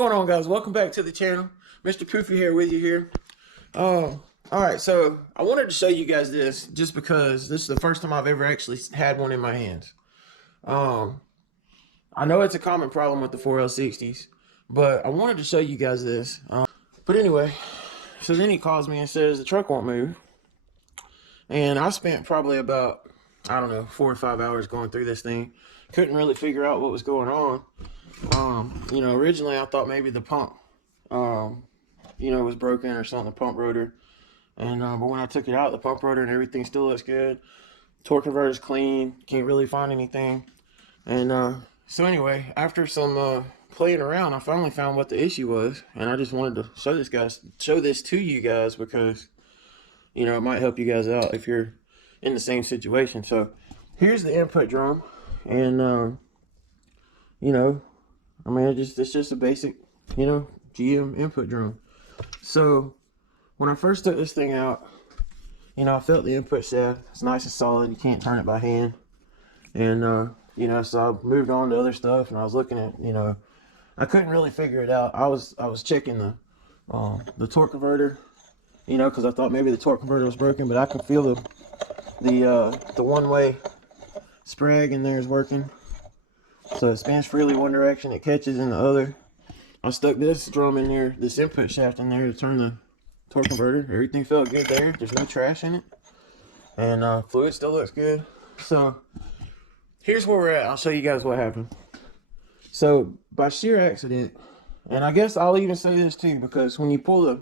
going on, guys? Welcome back to the channel. Mr. Poofy here with you here. Alright, so I wanted to show you guys this just because this is the first time I've ever actually had one in my hands. I know it's a common problem with the 4L60s, but I wanted to show you guys this. But anyway, so then he calls me and says the truck won't move. And I spent probably about, I don't know, 4 or 5 hours going through this thing. Couldn't really figure out what was going on. You know, originally I thought maybe the pump, you know, was broken or something, the pump rotor. And, but when I took it out, the pump rotor and everything still looks good. Torque converter's clean, can't really find anything. And, so anyway, after some, playing around, I finally found what the issue was. And I just wanted to show this to you guys because, you know, it might help you guys out if you're in the same situation. So here's the input drum. And, you know, I mean, it's just a basic, you know, GM input drum. So when I first took this thing out, you know, I felt the input shaft. It's nice and solid. You can't turn it by hand. And, you know, so I moved on to other stuff and I was looking at, you know, I couldn't really figure it out. I was checking the torque converter, you know, because I thought maybe the torque converter was broken, but I could feel the one-way sprag in there is working. So it spins freely one direction, it catches in the other. I stuck this drum in there, this input shaft in there to turn the torque converter. Everything felt good there. There's no trash in it. And fluid still looks good. So here's where we're at. I'll show you guys what happened. So by sheer accident, and I guess I'll even say this too, because when you pull the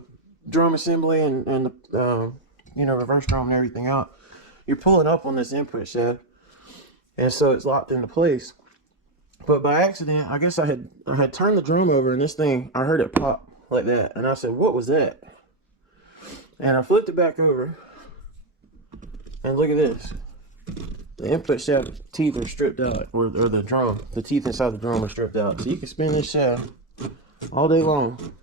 drum assembly and the you know, reverse drum and everything out, you're pulling up on this input shaft. And so it's locked into place. But by accident, I guess I had turned the drum over and this thing, I heard it pop like that. And I said, what was that? And I flipped it back over. And look at this. The input shaft teeth are stripped out, or the drum, the teeth inside the drum are stripped out. So you can spin this shaft all day long.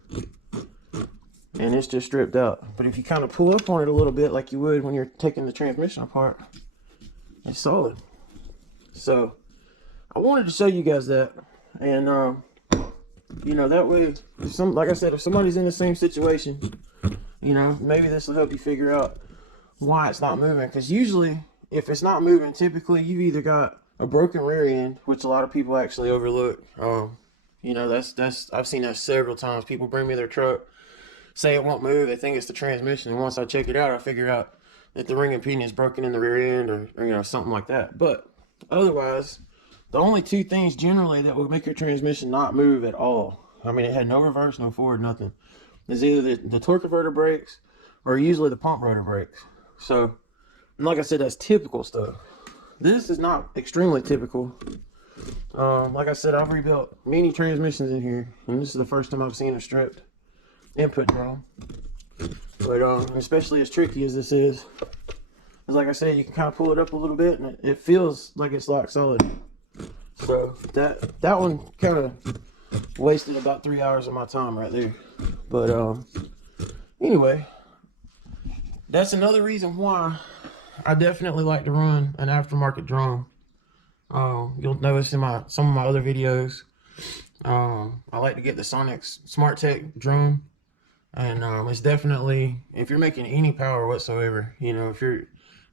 And it's just stripped out. But if you kind of pull up on it a little bit like you would when you're taking the transmission apart, it's solid. So I wanted to show you guys that, and you know, that way, like I said, if somebody's in the same situation, you know, maybe this will help you figure out why it's not moving. Because usually, if it's not moving, typically you've either got a broken rear end, which a lot of people actually overlook. You know, I've seen that several times. People bring me their truck, say it won't move, they think it's the transmission, and once I check it out, I figure out that the ring and pinion is broken in the rear end, or you know, something like that. But otherwise, the only two things generally that would make your transmission not move at all, I mean, it had no reverse, no forward, nothing, is either the torque converter breaks or usually the pump rotor breaks. So, and like I said, that's typical stuff. This is not extremely typical. Like I said, I've rebuilt many transmissions in here, and this is the first time I've seen a stripped input drum. But especially as tricky as this is, like I said, you can kind of pull it up a little bit and it feels like it's locked solid. So that one kind of wasted about 3 hours of my time right there. But anyway, that's another reason why I definitely like to run an aftermarket drum. You'll notice in some of my other videos, I like to get the Sonics Smart Tech drum. And it's definitely, if you're making any power whatsoever, you know, if you're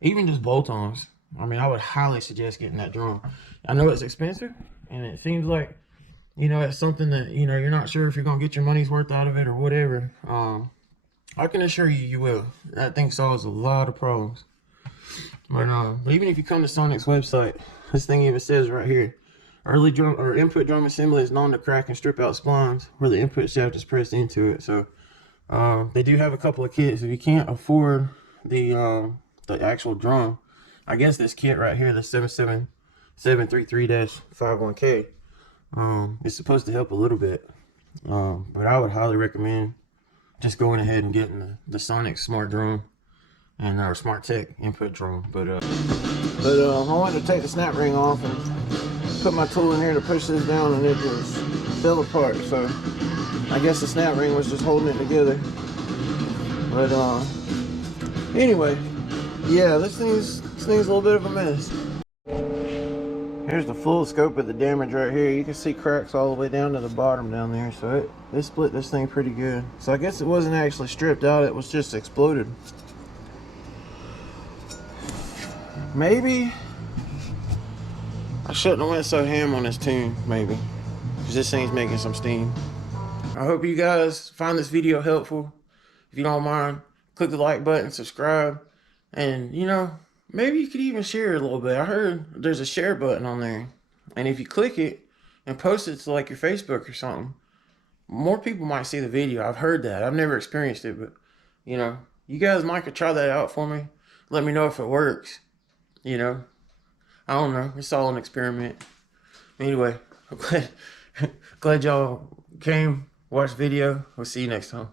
even just bolt-ons, I mean, I would highly suggest getting that drum. I know it's expensive, and it seems like, you know, it's something that, you know, you're not sure if you're going to get your money's worth out of it or whatever. I can assure you, you will. That thing solves a lot of problems. But even if you come to Sonic's website, this thing even says right here, early drum or input drum assembly is known to crack and strip out splines where the input shaft is pressed into it. So they do have a couple of kits. If you can't afford the actual drum, I guess this kit right here, the 77733-51K, is supposed to help a little bit. But I would highly recommend just going ahead and getting the Sonic Smart Drum and our Smart Tech input drum. But I wanted to take the snap ring off and put my tool in here to push this down, and it just fell apart. So I guess the snap ring was just holding it together. But anyway, yeah, this thing's a little bit of a mess. Here's the full scope of the damage right here. You can see cracks all the way down to the bottom down there. So they split this thing pretty good. So I guess it wasn't actually stripped out. It was just exploded. Maybe I shouldn't have went so ham on this tune, maybe. Because this thing's making some steam. I hope you guys find this video helpful. If you don't mind, click the like button, subscribe. And, you know, maybe you could even share it a little bit. I heard there's a share button on there. And if you click it and post it to like your Facebook or something, more people might see the video. I've heard that. I've never experienced it, but, you know, you guys might could try that out for me. Let me know if it works. You know, I don't know. It's all an experiment. Anyway, I'm glad y'all came, watched the video. We'll see you next time.